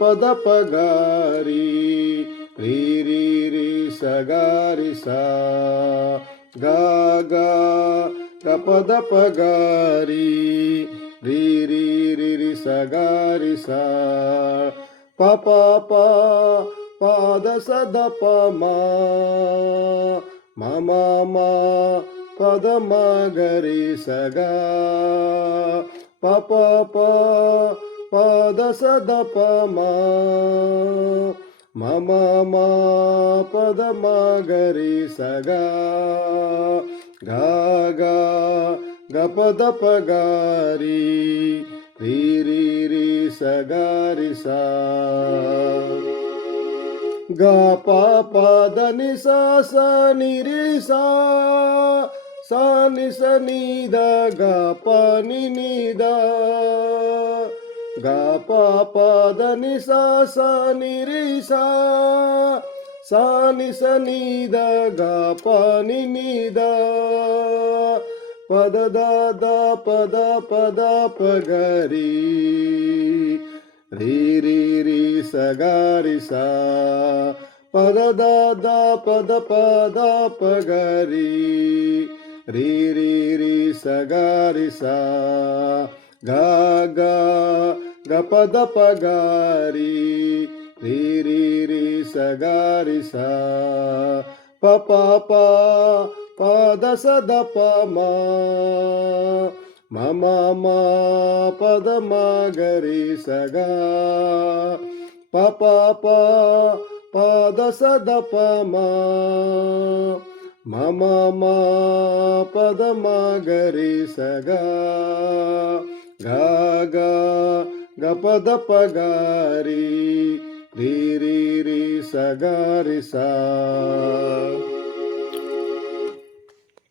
పద పగారి రీ రీ రీ సగారి సా గా గా గపద పగారి రీ రీ రి రి సగారి సా ప ప ప పాద సద ప మా మమ మా పద మగరి సగా ప ప ప పాద సద ప మా మమ మా పద మగరి సగా గా గా గపద పగారి రీ రీ రి సగారి సా గా పా పద ని సా సా ని రి సా సా ని స ని ద గా ప ని ని ద గా పా పద ని సా సా ని రి సా సా ని స ని ద గా ప ని ని ద పద ద ద పద పద పగరి రీ రీ రి సగారి సా పద ద ద పద పద పగరి రీ రీ రి సగారి సా గా గా గపద పగారి రీ రీ రి సగారి సా ప ప ప పద సద ప మా మమ మా పద మగరి సగా ప ప ప పద సద ప మా మమ మా పద మగరి సగా గా గా గపద పగారి రీ రీ రి సగారి సా